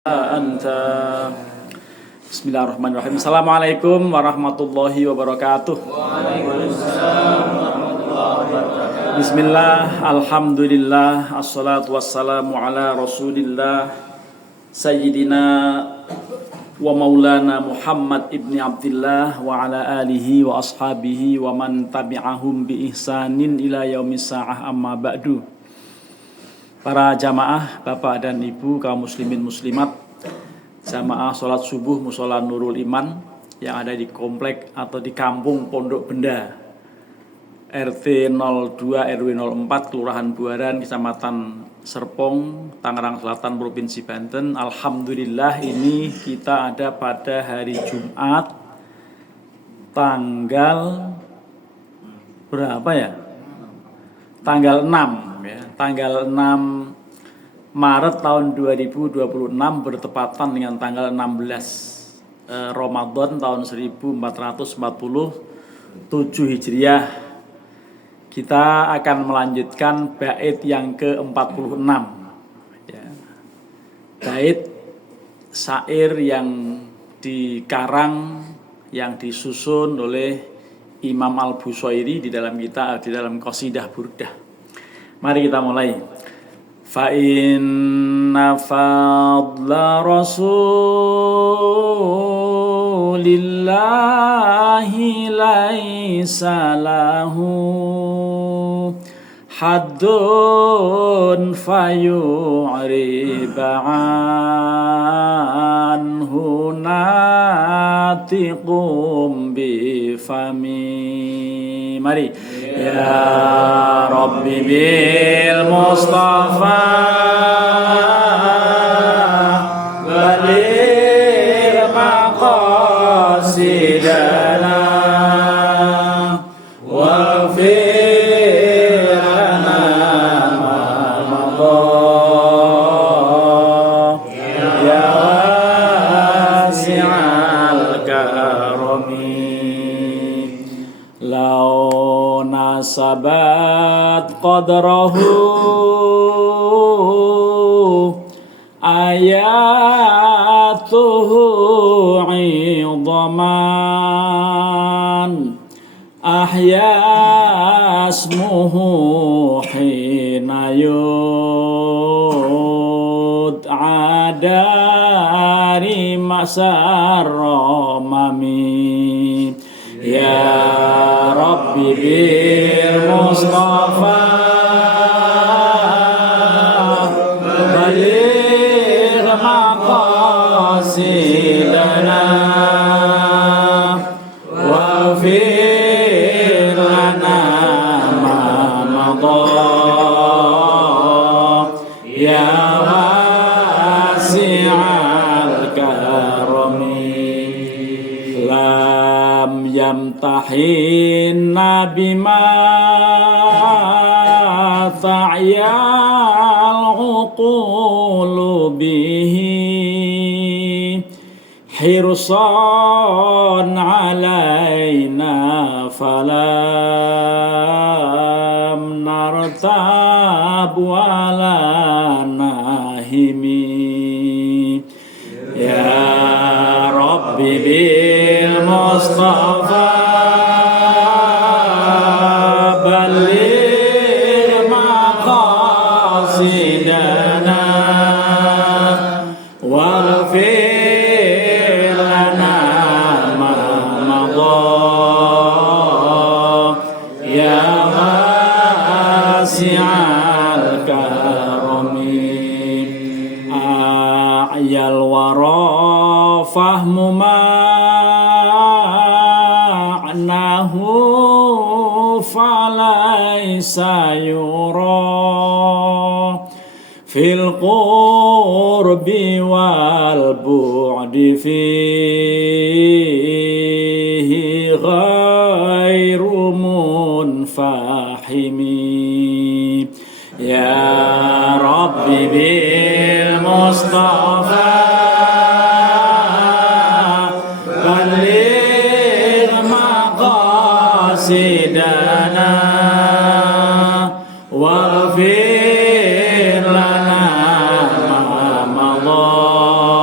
Anta. Bismillahirrahmanirrahim. Assalamualaikum warahmatullahi wabarakatuh. Waalaikumsalam warahmatullahi wabarakatuh. Bismillah, alhamdulillah, assalatu wassalamu ala rasulillah Sayyidina wa maulana Muhammad ibni Abdillah wa ala alihi wa ashabihi wa man tabi'ahum bi ihsanin ila yaumis sa'ah, amma ba'du. Para jamaah, bapak dan ibu, kaum muslimin muslimat, jamaah sholat subuh Mushola Nurul Iman yang ada di komplek atau di kampung Pondok Benda, RT 02 RW 04, Kelurahan Buaran, Kecamatan Serpong, Tangerang Selatan, Provinsi Banten. Alhamdulillah, ini kita ada pada hari Jumat tanggal berapa ya? Tanggal 6 ya. Tanggal 6 Maret tahun 2026 bertepatan dengan tanggal 16 Ramadan tahun 1447 Hijriah. Kita akan melanjutkan bait yang ke-46 ya. Bait syair yang dikarang, yang disusun oleh Imam Al-Bushairi di dalam qasidah Burdah. Mari kita mulai. Fa inna fadla rasulillahi laisa lahu haddun fayu'riba anhu natiqum bifami. Mari. Ya Rabbi bil Mustafa baligh maqasidana waghfir lana ma madha ya wasi'al karami. Lau nasabat qadrahu ayatuhu idhaman ahya asmuhu hina yud'a dari masarramami. Ya Rabbi bil Mustafa baligh maqasidana waghfir lana ma madha ya wasi'al karami. Lam yamtahin bima ta'yal uqulu bihi hirsan alaina falam nartab wala nahimi. Ya Rabbi bil Mustafa baligh maqasidana waghfir lana ma madha ya wasi'al karami. A'yal wara fahmu ma'nahu falaysa yura fil qurbi wal bu'di fihi ghairu munfahimi. Ya Rabbi bil Mustafa baligh maqasidana waghfir lana ma madha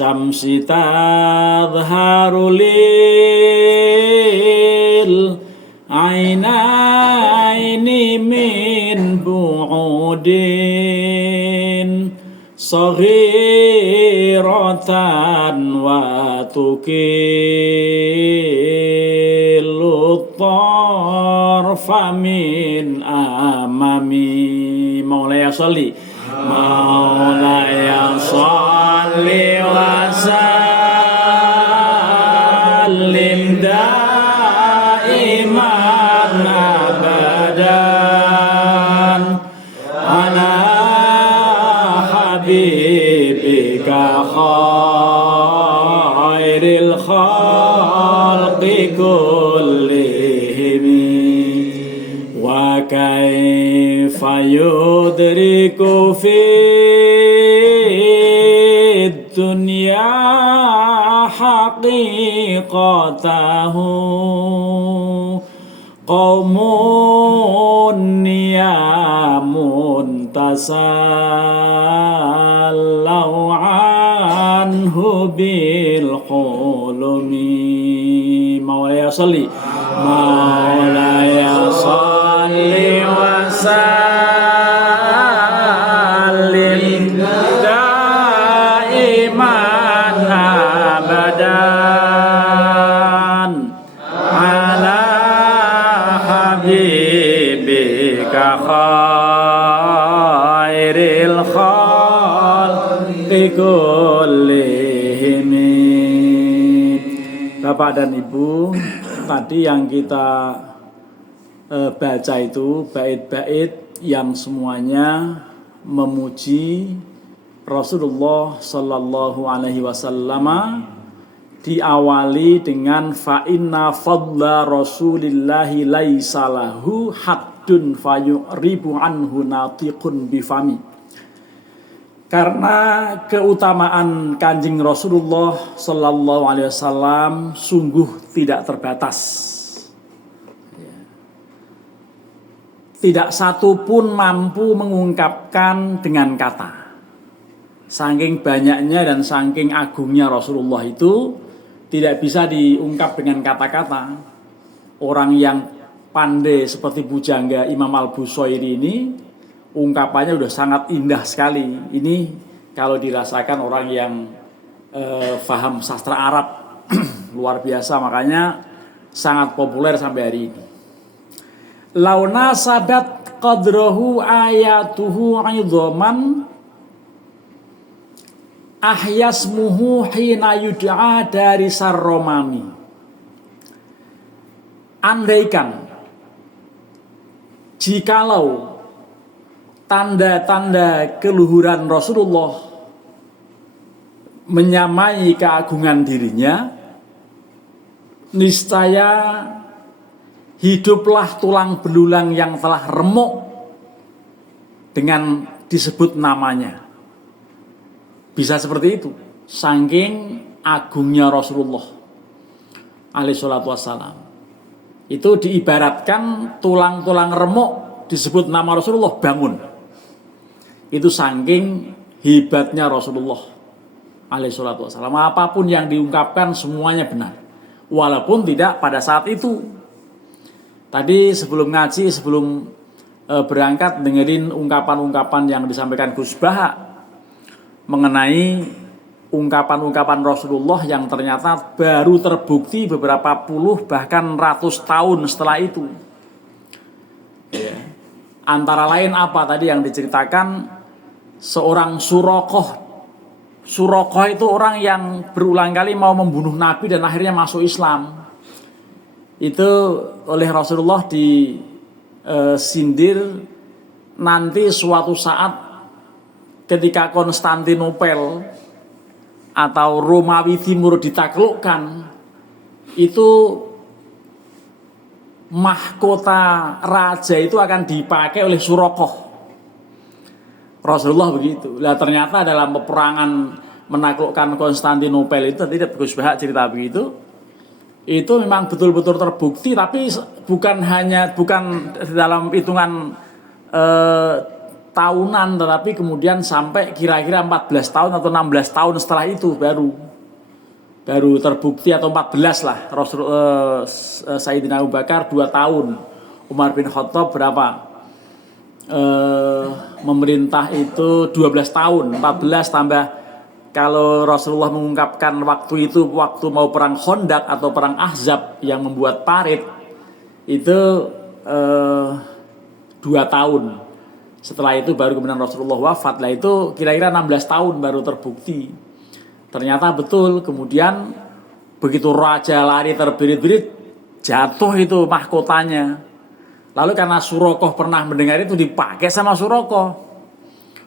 kasyamsi tadharu lil ainaini min bu'udin saghiratan wa tukilu tarfa min amami. Maulaya sholli Maulaya sholli wa sallim daiman abadan ala habibika khairil khalqi kullihim wa kaifa yudriku fid dunya haqiqatahu qaumun niyamun tasallau anhu bil hulumi. Maulaya sholli Maulaya sholli wa sallim daiman abadan ala habibika khairil khalqi kullihim. Bapak dan Ibu, tadi yang kita baca itu bait-bait yang semuanya memuji Rasulullah Sallallahu Alaihi Wasallam, diawali dengan fa inna fadla Rasulillahi laisa lahu haddun fayuribu anhu natiqun bifami. Karena keutamaan Kanjeng Rasulullah Sallallahu Alaihi Wasallam sungguh tidak terbatas. Tidak satu pun mampu mengungkapkan dengan kata. Saking banyaknya dan saking agungnya Rasulullah itu tidak bisa diungkap dengan kata-kata. Orang yang pandai seperti Bujangga Imam Al-Busayri ini, ungkapannya udah sangat indah sekali. Ini kalau dirasakan orang yang paham sastra Arab luar biasa, makanya sangat populer sampai hari ini. Launa sabat qadrahu ayatuhu idhaman ahyasmuhu hina yud'a dari sarromami. Andaikan jikalau tanda-tanda keluhuran Rasulullah menyamai keagungan dirinya, niscaya hiduplah tulang belulang yang telah remuk dengan disebut namanya. Bisa seperti itu, saking agungnya Rasulullah alaihi salatu wassalam. Itu diibaratkan tulang-tulang remuk disebut nama Rasulullah bangun. Itu saking hebatnya Rasulullah alaihi salatu wassalam. Apapun yang diungkapkan semuanya benar, walaupun tidak pada saat itu. Tadi sebelum ngaji, sebelum berangkat dengerin ungkapan-ungkapan yang disampaikan Gus Baha mengenai ungkapan-ungkapan Rasulullah yang ternyata baru terbukti beberapa puluh bahkan ratus tahun setelah itu. Ya. Antara lain apa tadi yang diceritakan seorang Suraqah. Suraqah itu orang yang berulang kali mau membunuh Nabi dan akhirnya masuk Islam. Itu oleh Rasulullah disindir nanti suatu saat ketika Konstantinopel atau Romawi Timur ditaklukkan, itu mahkota raja itu akan dipakai oleh Suraqah. Rasulullah begitu. Lah ternyata dalam peperangan menaklukkan Konstantinopel itu tidak Gus Baha cerita begitu. Itu memang betul-betul terbukti, tapi bukan dalam hitungan tahunan, tetapi kemudian sampai kira-kira 14 tahun atau 16 tahun setelah itu baru terbukti, atau 14 lah. Sayyidina Abu Bakar 2 tahun, Umar bin Khattab berapa? Memerintah itu 12 tahun, 14 tambah, kalau Rasulullah mengungkapkan waktu itu waktu mau perang Khandaq atau perang Ahzab yang membuat parit itu 2 tahun. Setelah itu baru kemudian Rasulullah wafat. Lah itu kira-kira 16 tahun baru terbukti. Ternyata betul. Kemudian begitu raja lari terbirit-birit, jatuh itu mahkotanya. Lalu karena Surakoh pernah mendengar itu, dipakai sama Surakoh.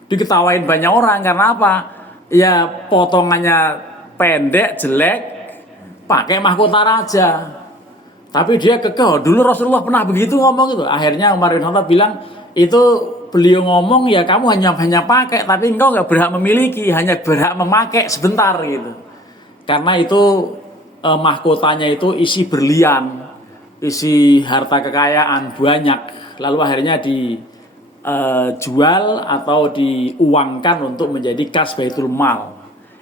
Diketawain banyak orang. Karena apa? Ya potongannya pendek, jelek, pakai mahkota raja. Tapi dia kekeh. Dulu Rasulullah pernah begitu ngomong itu. Akhirnya Umar bin Khattab bilang, itu beliau ngomong ya kamu hanya pakai, tapi engkau nggak berhak memiliki, hanya berhak memakai sebentar gitu. Karena itu mahkotanya itu isi berlian, isi harta kekayaan banyak. Lalu akhirnya dijual atau diuangkan untuk menjadi kas Baitul Mal.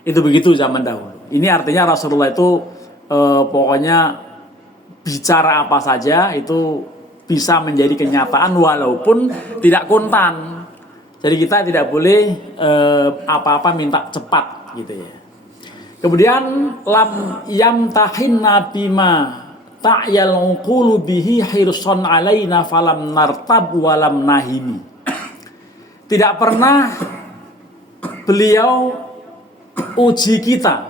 Itu begitu zaman dahulu. Ini artinya Rasulullah itu pokoknya bicara apa saja itu bisa menjadi kenyataan walaupun tidak kontan. Jadi kita tidak boleh apa-apa minta cepat gitu ya. Kemudian lam yamtahinna bima ta'yal uqulu bihi hirsan alaina falam nartab walam nahimi. Tidak pernah beliau uji kita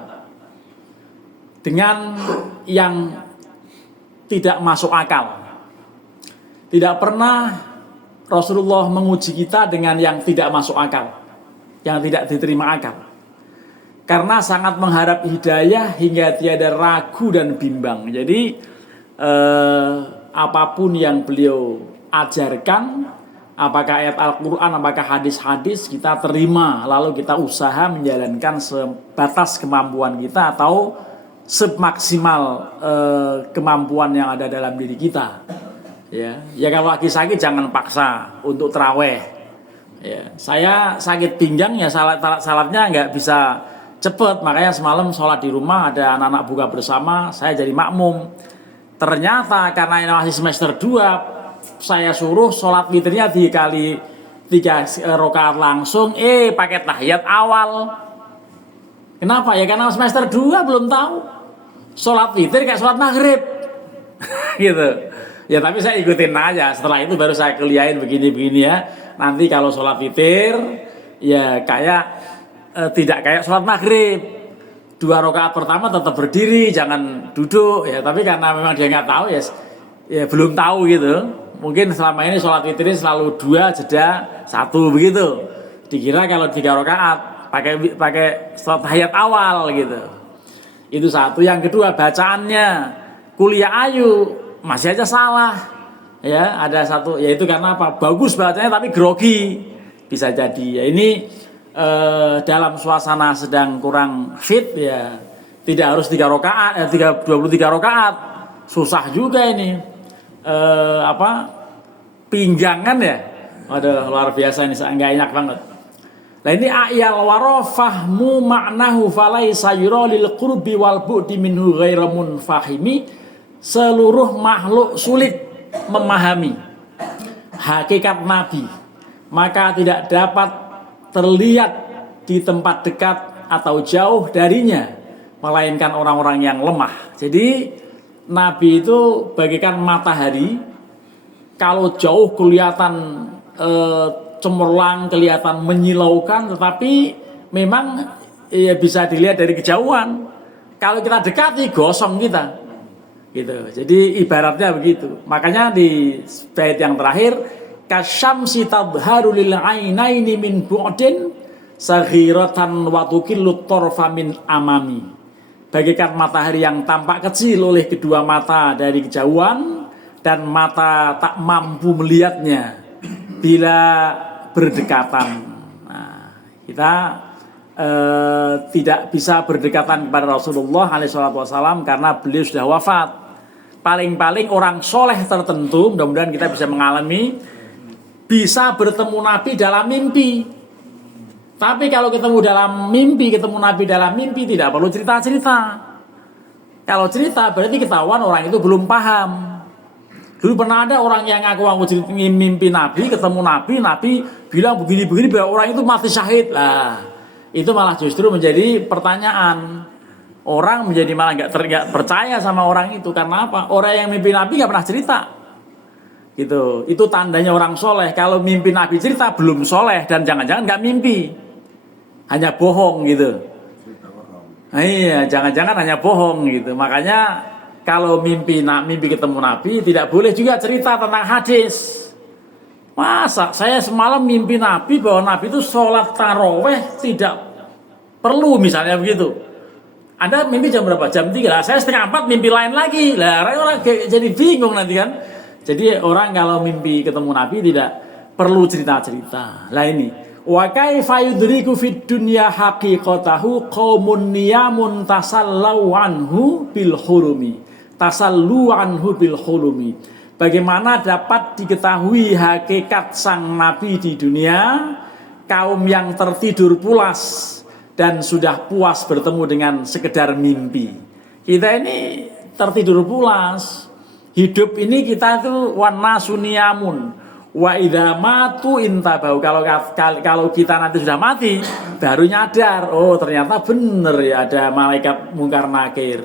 dengan yang tidak masuk akal. Tidak pernah Rasulullah menguji kita dengan yang tidak masuk akal, yang tidak diterima akal. Karena sangat mengharap hidayah hingga tiada ragu dan bimbang. Jadi apapun yang beliau ajarkan, apakah ayat Al-Quran, apakah hadis-hadis, kita terima. Lalu kita usaha menjalankan sebatas kemampuan kita atau semaksimal kemampuan yang ada dalam diri kita. Ya kalau lagi sakit jangan paksa untuk taraweh. Ya, saya sakit pinggang ya salatnya nggak bisa cepet, makanya semalam sholat di rumah, ada anak-anak buka bersama, saya jadi makmum. Ternyata karena ini masih semester 2, saya suruh sholat witirnya 3 rakaat langsung, pakai tahiyat awal. Kenapa? Ya karena semester 2 belum tahu. Sholat witir kayak sholat maghrib. Gitu. Ya tapi saya ikutin aja. Setelah itu baru saya kuliahin begini-begini ya. Nanti kalau sholat witir ya kayak tidak kayak sholat maghrib. 2 rakaat pertama tetap berdiri, jangan duduk ya. Tapi karena memang dia nggak tahu ya belum tahu gitu. Mungkin selama ini sholat witirnya selalu 2 jeda 1 begitu. Dikira kalau 3 rakaat pakai sholat tahiyat awal gitu. Itu satu. Yang kedua, bacaannya kuliah ayu masih aja salah. Ya, ada satu, yaitu karena apa? Bagus bacanya tapi grogi. Bisa jadi. Ya ini dalam suasana sedang kurang fit ya. Tidak harus 3 rakaat, 23 rakaat. Susah juga ini. Pinggangan ya. Waduh, luar biasa ini, enggak enak banget. Nah ini ayal warafahmu maknahu falaysa yura lil qurbi wal bu'di minhu ghairu munfahimi. Seluruh makhluk sulit memahami hakikat Nabi, maka tidak dapat terlihat di tempat dekat atau jauh darinya, melainkan orang-orang yang lemah. Jadi Nabi itu bagaikan matahari, kalau jauh kelihatan cemerlang, kelihatan menyilaukan, tetapi memang ya bisa dilihat dari kejauhan. Kalau kita dekati gosong kita, gitu. Jadi ibaratnya begitu. Makanya di bait yang terakhir, kasyamsi tabharu lil ainaini min bu'din saghiratan wa tuqillu tarfa min amami. Bagaikan matahari yang tampak kecil oleh kedua mata dari kejauhan dan mata tak mampu melihatnya bila berdekatan. Nah, kita tidak bisa berdekatan kepada Rasulullah SAW karena beliau sudah wafat. Paling-paling orang soleh tertentu, mudah-mudahan kita bisa mengalami, bisa bertemu Nabi dalam mimpi. Tapi kalau ketemu Nabi dalam mimpi tidak perlu cerita-cerita. Kalau cerita berarti ketahuan orang itu belum paham. Dulu pernah ada orang yang ngaku mimpi Nabi, ketemu Nabi bilang begini-begini, bahwa orang itu mati syahid. Lah, itu malah justru menjadi pertanyaan. Orang menjadi malah nggak percaya sama orang itu. Karena apa? Orang yang mimpi Nabi nggak pernah cerita. Gitu. Itu tandanya orang soleh. Kalau mimpi Nabi cerita belum soleh, dan jangan-jangan nggak mimpi, hanya bohong gitu. Nah, iya, jangan-jangan hanya bohong gitu. Makanya kalau mimpi ketemu Nabi tidak boleh juga cerita tentang hadis. Masa saya semalam mimpi Nabi bahwa Nabi itu sholat taraweh tidak perlu, misalnya begitu. Anda mimpi jam berapa? Jam 3 lah. Saya setengah 4 mimpi lain lagi. Lah orang jadi bingung nanti kan. Jadi orang kalau mimpi ketemu Nabi tidak perlu cerita-cerita. Lah ini, wa kaifa yudriku fid dunya haqiqatahu qaumun niyamun tasallu anhu bil hurumi. Tasallu anhu bil hulumi. Bagaimana dapat diketahui hakikat sang Nabi di dunia? Kaum yang tertidur pulas dan sudah puas bertemu dengan sekedar mimpi. Kita ini tertidur pulas. Hidup ini kita itu wana suniamun. Wa idza matu intabau. Kalau kita nanti sudah mati, baru nyadar, oh ternyata benar ya ada malaikat mungkar nakir.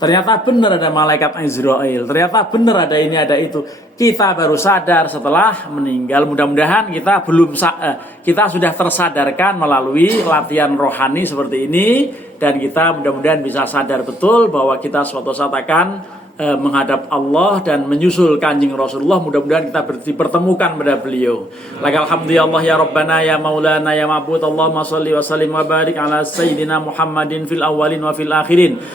Ternyata benar ada malaikat Israel. Ternyata benar ada ini ada itu. Kita baru sadar setelah meninggal. Mudah-mudahan kita sudah tersadarkan melalui latihan rohani seperti ini, dan kita mudah-mudahan bisa sadar betul bahwa kita suatu saat akan menghadap Allah dan menyusul Kanjeng Rasulullah. Mudah-mudahan kita dipertemukan pada beliau. Lakal hamdulillah ya Rabbana ya Maulana ya Ma'bud. Allahumma sholli wa sallim wa barik ala sayyidina Muhammadin fil awwalin wa fil akhirin.